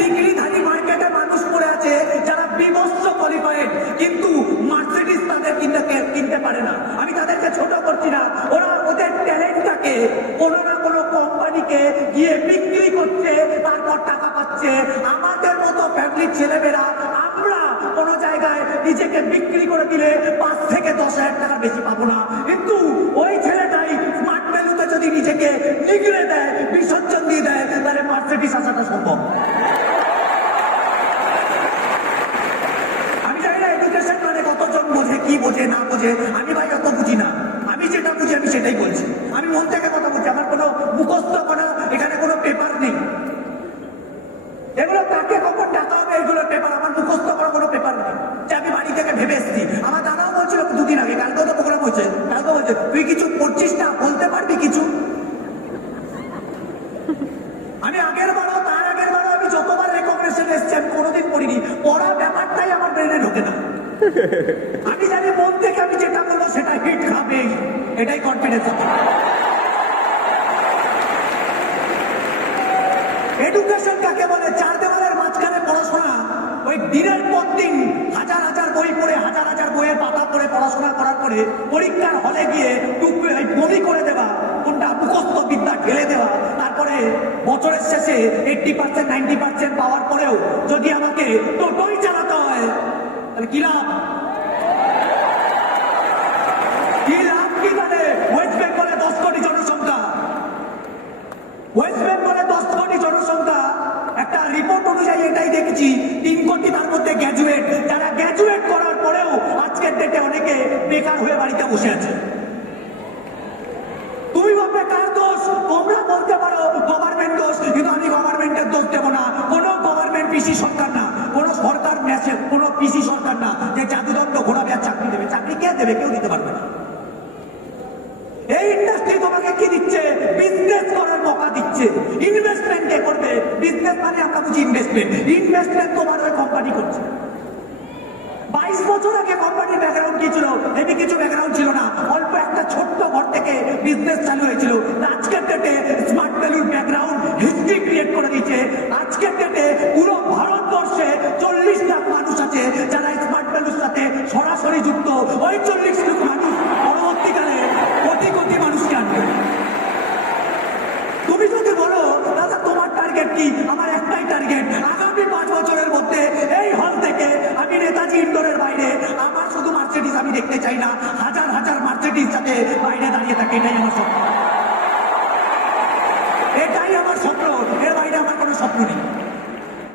ডিগ্রিধারী মার্কেটে মানুষ পড়ে আছে যারা বিভৎস কোয়ালিফাইড, কিন্তু মার্সিডিজ তাদের কিনতে পারে না। আমি তাদেরকে ছোট করছি না, ওরা ওদের ট্যালেন্টটাকে কোনো না কোনো কোম্পানিকে গিয়ে বিক্রি করছে, তারপর টাকা পাচ্ছে। আমাদের মতো ফ্যামিলির ছেলেমেয়েরা আমরা কোনো জায়গায় নিজেকে বিক্রি করে দিলে 5 থেকে 10,000 টাকা বেশি পাবো না, কিন্তু ওই ছেলেটাই স্মার্ট ভ্যালুতে যদি নিজেকে নিগড়ে দেয়, বিসর্জন দিয়ে দেয়, তাহলে মার্সিডিজ আসাটা সম্ভব। আমি জানি না এডুকেশন মানে কতজন বোঝে, কি বোঝে না বোঝে, আমি ভাই অত বুঝি না। আমি যেটা বুঝি আমি সেটাই বলছি, আমি মন থেকে কথা বলছি, আমার কোনো মুখস্থ করা এখানে কোনো পেপার নেই। এগুলো তাকে কখন টাকা হবে এগুলোর পেপার, আমার মুখস্থ করা কোনো পেপার নেই যে আমি বাড়ি থেকে ভেবে এসেছি। আমার দাদাও বলছিল 2 দিন আগে, কালকেও তো প্রোগ্রাম হয়েছে, কালকে বলছে তুই কিছু পড়ছিস না, বলতে পারবি কিছু? আমি আগের বারও তার আগের বারও আমি যতবার রেকগনিশন এসেছি আমি কোনোদিন পড়িনি, পড়া ব্যাপারটাই আমার ব্রেনে ঢোকে না। আমি জানি মন থেকে আমি যেটা বলবো সেটা হিট খাবে, এটাই কনফিডেন্স আছে। এডুকেশন কাকে বলে? 4 দেওয়ালের মাঝখানে পড়াশোনা, ওই দিনের পর দিন হাজার হাজার বই পড়ে, হাজার হাজার বইয়ের পাতা পড়ে পড়াশোনা করার পরে পরীক্ষার হলে গিয়ে বমি করে দেওয়া, কোনটা মুখস্থ বিদ্যা ঢেলে দেওয়া, তারপরে বছরের শেষে 80% 90% পাওয়ার পরেও যদি আমাকে টোটোই চালাতে হয়, তাহলে কি লাভ? কি লাভ কি? মানে ওয়েস্ট বেঙ্গলে 10 কোটি জনসংখ্যা, ওয়েস্ট বেঙ্গলে 10 কোটি জনসংখ্যা, একটা রিপোর্ট অনুযায়ী এটাই দেখেছি 3 কোটি তার মধ্যে গ্র্যাজুয়েট, যারা গ্র্যাজুয়েট করার পরেও আজকের ডেটে অনেকে বেকার হয়ে বাড়িতে বসে আছে। তুমি বলবে কার দোষ? তোমরা বলতে পারো গভর্নমেন্ট দোষ, কিন্তু আমি গভর্নমেন্টের দোষ দেবো না। কোনো গভর্নমেন্ট পিসি সরকার না, কোনো সরকার ম্যাসে, কোনো পিসি সরকার না যে জাদুদণ্ড ঘোরাবে আর চাকরি দেবে। চাকরি কে দেবে? কেউ দিতে পারবে না। এই ইন্ডাস্ট্রি তোমাকে কি দিচ্ছে? বিজনেস করার মৌকা দিচ্ছে। ইনভেস্টমেন্ট কে করবে? বিজনেস মানে আমরা বুঝি ইনভেস্টমেন্ট, ইনভেস্টমেন্ট তোমার ওই কোম্পানি করছে। 22 বছর আগে কোম্পানির ব্যাকগ্রাউন্ড কি ছিল? হেভি কিছু ব্যাকগ্রাউন্ড ছিল না, অল্প একটা ছোট্ট ঘর থেকে বিজনেস চালু হয়েছিল। আজকের ডেটে স্মার্ট ভ্যালুর ব্যাকগ্রাউন্ড হিস্ট্রি ক্রিয়েট করে দিয়েছে। আজকের ডেটে পুরো ভারতবর্ষে 40 লাখ মানুষ আছে যারা স্মার্ট ভ্যালুর সাথে সরাসরি যুক্ত। ওই 40 লাখ মানুষ পরবর্তীকালে কোটি কোটি মানুষকে আনবে। তুমি যদি বলো দাদা তোমার টার্গেট কি? আমার একটাই টার্গেট, আগামী 5 বছরের মধ্যে এই হল থেকে আমি নেতাজি ইন্ডোরের বাইরে আমার শুধু মার্সিডিজ আমি দেখতে চাই না, হাজার হাজার মার্সিডিজ যাতে বাইরে দাঁড়িয়ে থাকে, এটাই আমার স্বপ্ন। এটাই আমার স্বপ্ন, এর বাইরে আমার কোনো স্বপ্ন নেই।